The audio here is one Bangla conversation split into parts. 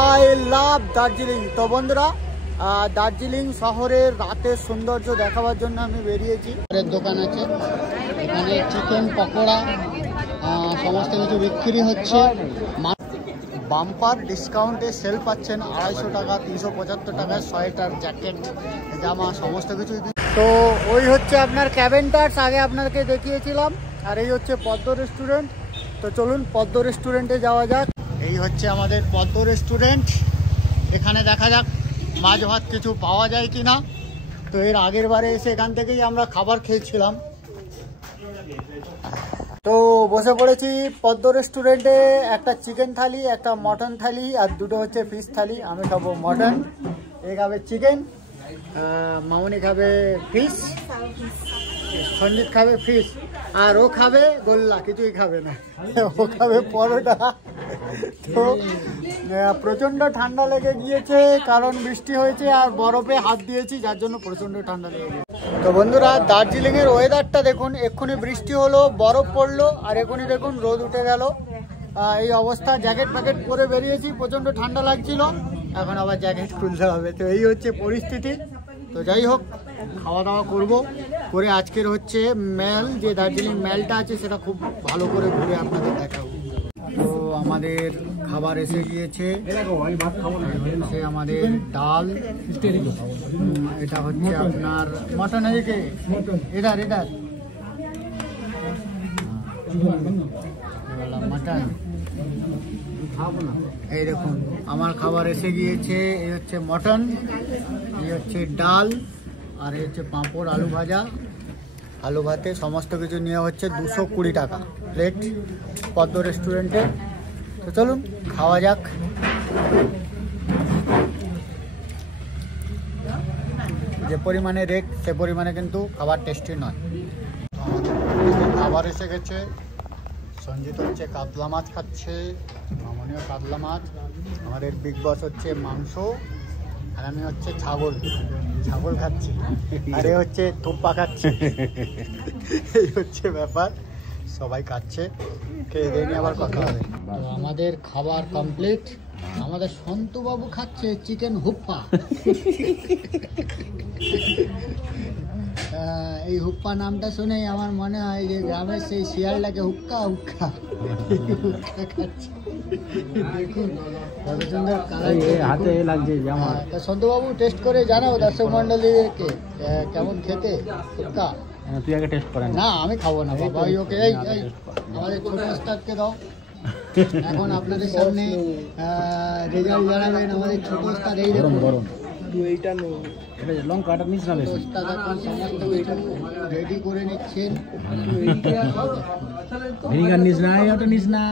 I love Darjeeling. তো বন্ধুরা, দার্জিলিং শহরের রাতের সৌন্দর্য দেখাবার জন্য আমি বেরিয়েছি। দোকান আছে এখানে, চিকেন পকোড়া সমস্ত কিছু বিক্রি হচ্ছে। বাম্পার ডিসকাউন্টে সেল পাচ্ছেন 250 টাকা, 375 টাকায় সোয়েটার, জ্যাকেট, জামা সমস্ত কিছু। তো ওই হচ্ছে আপনার ক্যাভেন্টার্স, আগে আপনাদেরকে দেখিয়েছিলাম। আর এই হচ্ছে পদ্ম রেস্টুরেন্ট। তো চলুন পদ্ম রেস্টুরেন্টে যাওয়া যাক। এই হচ্ছে আমাদের পদ্ম রেস্টুরেন্ট। এখানে দেখা যাক মাছ ভাত কিছু পাওয়া যায় কিনা। তো এর আগের বারে এসে এখান থেকেই আমরা খাবার খেয়েছিলাম। তো বসে পড়েছি পদ্ম রেস্টুরেন্টে। একটা চিকেন থালি, একটা মটন থালি, আর দুটো হচ্ছে ফিশ থালি। আমি খাবো মটন, এ খাবে চিকেন, মামনি খাবে ফিশ, সঞ্জিত খাবে ফিশ, আর ও খাবে গোল্লা, কিছুই খাবে না, ও খাবে পরোটা। তো প্রচণ্ড ঠান্ডা লেগে গিয়েছে, কারণ বৃষ্টি হয়েছে আর বরফে হাত দিয়েছি, যার জন্য প্রচণ্ড ঠান্ডা লেগে গেছে। তো বন্ধুরা, দার্জিলিংয়ের ওয়েদারটা দেখুন, এক্ষুনি বৃষ্টি হলো, বরফ পড়লো, আর এক্ষুনি দেখুন রোদ উঠে গেল। এই অবস্থা। জ্যাকেট প্যাকেট পরে বেরিয়েছি, প্রচণ্ড ঠান্ডা লাগছিল, এখন আবার জ্যাকেট খুলতে হবে। তো এই হচ্ছে পরিস্থিতি। তো যাই হোক, খাওয়া দাওয়া করবো, করে আজকের হচ্ছে মেল, যে দার্জিলিং মেলটা আছে সেটা খুব ভালো করে ঘুরে আপনাদের দেখাবো। তো আমাদের খাবার এসে গিয়েছে। হচ্ছে আমাদের ডাল, এটা হচ্ছে আপনার মটন, এদিকে এদার এদার মটন। এই দেখুন আমার খাবার এসে গিয়েছে। এই হচ্ছে মটন, এই হচ্ছে ডাল, আর এই হচ্ছে পাঁপড়, আলু ভাজা, আলু ভাতে সমস্ত কিছু নিয়ে হচ্ছে 220 টাকা প্লেট পদ্ম রেস্টুরেন্টে। তো চলুন খাওয়া যাক। যে পরিমাণে রেট সে পরিমাণে কিন্তু খাবার টেস্টি নয়। খাবার এসে গেছে। সঞ্জিত হচ্ছে কাতলা মাছ খাচ্ছে, মামনিও কাতলা মাছ, আমাদের বিগ বস হচ্ছে মাংস, আর আমি হচ্ছে ছাগল খাচ্ছি, আর এ হচ্ছে থুপ্পা খাচ্ছে। এই হচ্ছে ব্যাপার, সবাই খাচ্ছে, খেয়ে দিয়ে নিয়ে আবার কথা হবে। তো আমাদের খাবার কমপ্লিট। আমাদের সন্তুবাবু খাচ্ছে চিকেন হুপ্পা। এই হুপ্পা নামটা শুনেই আমার মনে হয় যে গ্রামের সেই শিয়ালটাকে হুক্কা হুক্কা খাচ্ছে। দেখুন কত সুন্দর কালার, হাতে লাগছে। সন্তুবাবু টেস্ট করে জানাও দর্শক মন্ডলীকে কেমন খেতে হুক্কা। তুই আগে টেস্ট করেন। না আমি খাবো না বাবা, ওকে আমাদের ছোট ওস্তাদকে দাও। এখন আপনাদের সামনে রেজাল্ট জানাবেন আমাদের ছোট ওস্তাদ। এই দেখুন লঙ্কাটা নিস না, ওস্তাদ এখন সমস্ত কিছু রেডি করে নিচ্ছেন। ভিনিগার নিস না, ওটা নিস না,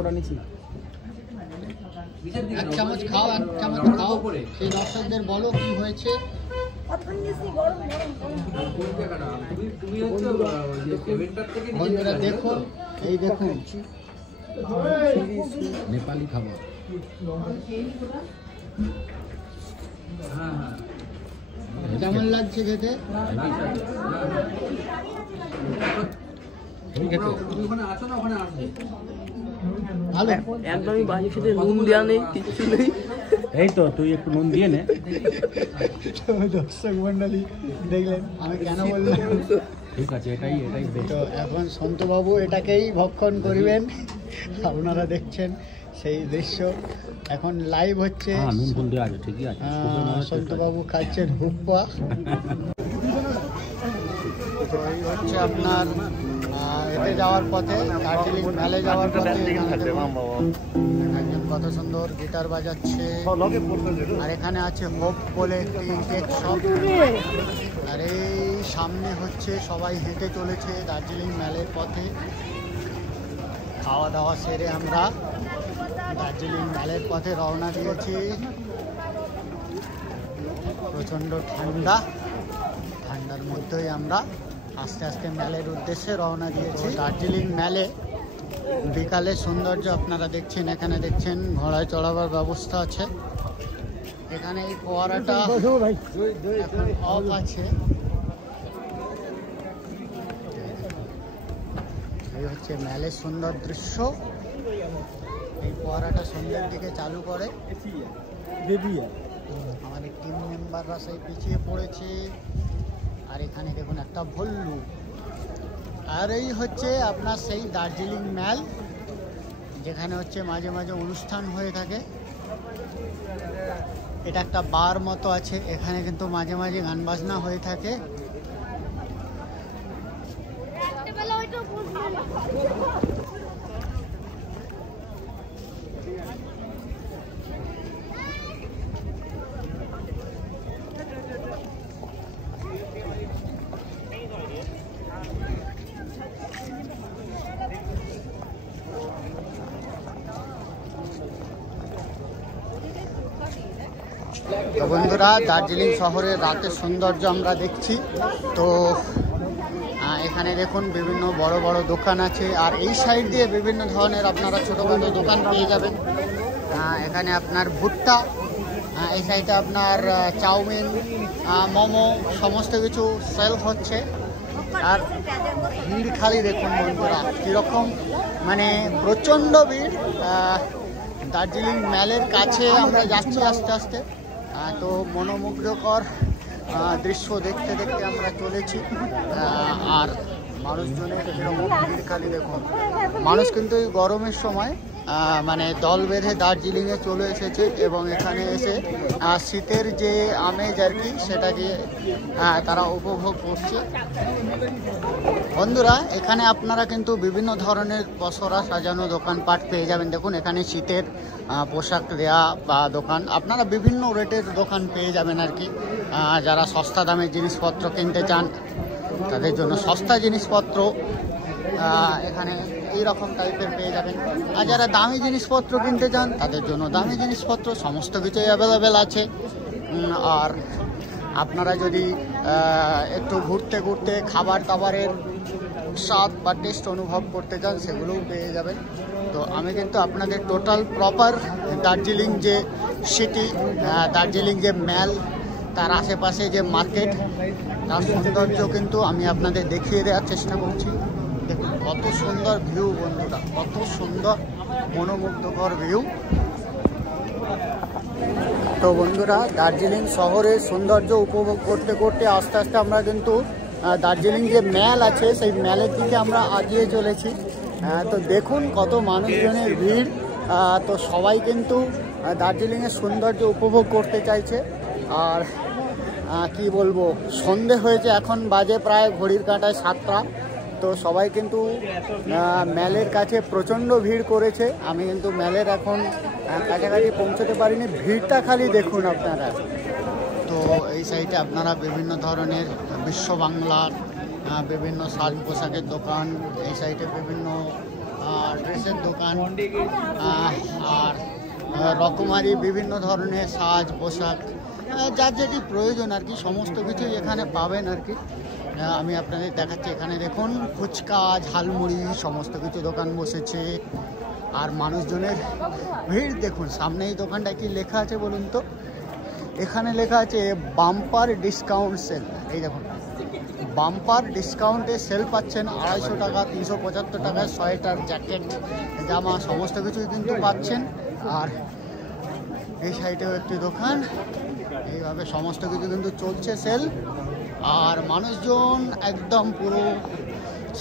ওটা নিস না। এক চামচ খাও, এক চামচ খাও, সেই দর্শকদের বলো কি হয়েছে। বন্ধুরা দেখুন, এই দেখুন নেপালি খাবার। কেমন লাগছে খেতে? ভালো, একদমই বাজে খেতে, নুন দেওয়া নেই, কিচ্ছু নেই। এই তো তুই একটু নুন দিয়ে নে। দর্শক মন্ডলী দেখলেন আমি কেন বললাম। ঠিক আছে, এটাই তো এখন সন্তুবাবু এটাকেই ভক্ষণ করিবেন। আপনারা দেখছেন সেই দৃশ্য এখন লাইভ হচ্ছে। সন্তুবাবু খাচ্ছেন হুপ্পা। তো এই হচ্ছে আপনার এতে যাওয়ার পথে, দার্জিলিং মেলে যাওয়ার পথে একজন কত সুন্দর গিটার বাজাচ্ছে। আর এখানে আছে হোপ বলে একটি কেক শপ। আর এই সামনে হচ্ছে সবাই হেঁটে চলেছে দার্জিলিং মেলের পথে। খাওয়া দাওয়া সেরে আমরা দার্জিলিং মেলের পথে রওনা দিয়েছি। প্রচণ্ড ঠান্ডা, ঠান্ডার মধ্যেই আমরা আস্তে আস্তে মেলের উদ্দেশ্যে রওনা দিয়েছি। দার্জিলিং মেলে বিকালে সৌন্দর্য আপনারা দেখছেন। এখানে দেখছেন ঘোড়ায় চড়াবার ব্যবস্থা আছে। এখানে এই ফোয়ারাটা এখন অফ আছে। এই হচ্ছে মেলের সুন্দর দৃশ্য। এই ফোয়ারাটা সন্ধ্যের দিকে চালু করে। আমাদের টিম মেম্বাররা সেই পিছিয়ে পড়েছে। আর এখানে দেখুন একটা ভল্লুক। আর এই হচ্ছে আপনার সেই দার্জিলিং মেল, যেখানে হচ্ছে মাঝে মাঝে অনুষ্ঠান হয়ে থাকে। এটা একটা বার মতো আছে, এখানে কিন্তু মাঝে মাঝে গান বাজনা হয়ে থাকে। তো বন্ধুরা, দার্জিলিং শহরের রাতের সৌন্দর্য আমরা দেখছি। তো এখানে দেখুন বিভিন্ন বড় বড় দোকান আছে। আর এই সাইড দিয়ে বিভিন্ন ধরনের আপনারা ছোটোখাটো দোকান পেয়ে যাবেন। এখানে আপনার ভুট্টা, এই সাইডে আপনার চাউমিন, মোমো, সমস্ত কিছু সেল হচ্ছে। আর ভিড় খালি দেখুন বন্ধুরা কীরকম, মানে প্রচণ্ড ভিড়। দার্জিলিং মেলের কাছে আমরা যাচ্ছি আস্তে আস্তে। তো মনোমুগ্ধকর দৃশ্য দেখতে দেখতে আমরা চলেছি। আর মানুষজনের এরকম ভিড় খালি দেখুন। মানুষ কিন্তু এই গরমের সময় মানে দল বেঁধে দার্জিলিংয়ে চলে এসেছে এবং এখানে এসে শীতের যে আমেজ আর কি সেটাকে তারা উপভোগ করছে। বন্ধুরা, এখানে আপনারা কিন্তু বিভিন্ন ধরনের পসরা সাজানো দোকানপাট পেয়ে যাবেন। দেখুন এখানে শীতের পোশাক দেয়া বা দোকান, আপনারা বিভিন্ন রেটের দোকান পেয়ে যাবেন আর কি। যারা সস্তা দামের জিনিসপত্র কিনতে চান তাদের জন্য সস্তা জিনিসপত্র এখানে এইরকম টাইপের পেয়ে যাবেন। আর যারা দামি জিনিসপত্র কিনতে চান তাদের জন্য দামি জিনিসপত্র সমস্ত কিছুই অ্যাভেলেবেল আছে। আর আপনারা যদি একটু ঘুরতে ঘুরতে খাবার দাবারের স্বাদ বা টেস্ট অনুভব করতে চান সেগুলোও পেয়ে যাবেন। তো আমি কিন্তু আপনাদের টোটাল প্রপার দার্জিলিং যে সিটি, দার্জিলিং যে মেল, তার আশেপাশে যে মার্কেট, তার সৌন্দর্য কিন্তু আমি আপনাদের দেখিয়ে দেওয়ার চেষ্টা করছি। দেখুন কত সুন্দর ভিউ বন্ধুরা, কত সুন্দর মনোমুগ্ধকর ভিউ। তো বন্ধুরা, দার্জিলিং শহরের সৌন্দর্য উপভোগ করতে করতে আস্তে আস্তে আমরা কিন্তু দার্জিলিং যে মেল আছে সেই মেলের দিকে আমরা এগিয়ে চলেছি। তো দেখুন কত মানুষজনের ভিড়। তো সবাই কিন্তু দার্জিলিংয়ের সৌন্দর্য উপভোগ করতে চাইছে। আর কি বলবো, সন্ধে হয়েছে, এখন বাজে প্রায় ঘড়ির কাঁটায় 7টা। তো সবাই কিন্তু মেলের কাছে প্রচণ্ড ভিড় করেছে। আমি কিন্তু মেলের এখন কাছাকাছি পৌঁছতে পারিনি, ভিড়টা খালি দেখুন আপনারা। তো এই সাইডে আপনারা বিভিন্ন ধরনের বিশ্ব বাংলার বিভিন্ন সাজ পোশাকের দোকান, এই সাইডে বিভিন্ন ড্রেসের দোকান, আর রকমারি বিভিন্ন ধরনের সাজ পোশাক, যার যেটি প্রয়োজন আর কি সমস্ত কিছুই এখানে পাবেন আর কি। আমি আপনাদের দেখাচ্ছি। এখানে দেখুন ফুচকা, ঝালমুড়ি সমস্ত কিছু দোকান বসেছে। আর মানুষজনের ভিড় দেখুন। সামনে এই দোকানটা কি লেখা আছে বলুন তো? এখানে লেখা আছে বাম্পার ডিসকাউন্ট সেল। এই দেখুন, বাম্পার ডিসকাউন্টে সেল পাচ্ছেন 250 টাকা, 375 টাকায় সোয়েটার, জ্যাকেট, জামা সমস্ত কিছুই কিন্তু পাচ্ছেন। আর এই সাইডেও একটি দোকান, এইভাবে সমস্ত কিছু কিন্তু চলছে সেল। আর মানুষজন একদম পুরো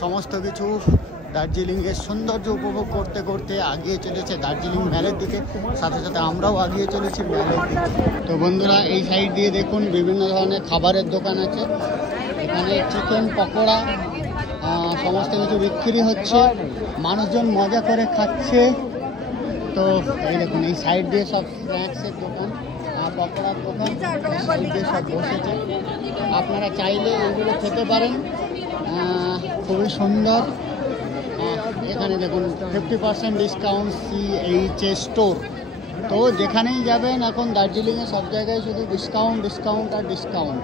সমস্ত কিছু দার্জিলিংয়ের সৌন্দর্য উপভোগ করতে করতে এগিয়ে চলেছে দার্জিলিং মেলের দিকে। সাথে সাথে আমরাও এগিয়ে চলেছি মেলের দিকে। তো বন্ধুরা, এই সাইড দিয়ে দেখুন বিভিন্ন ধরনের খাবারের দোকান আছে। এখানে চিকেন পকোড়া সমস্ত কিছু বিক্রি হচ্ছে, মানুষজন মজা করে খাচ্ছে। তো এই দেখুন এই সাইড দিয়ে সব স্ন্যাক্সের দোকান, পকোড়ার দোকান, এই সাইড দিয়ে সব বসেছে। আপনারা চাইলে এগুলো খেতে পারেন, খুবই সুন্দর। এখানে দেখুন 50% ডিসকাউন্ট CH স্টোর। তো যেখানেই যাবেন এখন দার্জিলিংয়ে সব জায়গায় শুধু ডিসকাউন্ট ডিসকাউন্ট আর ডিসকাউন্ট।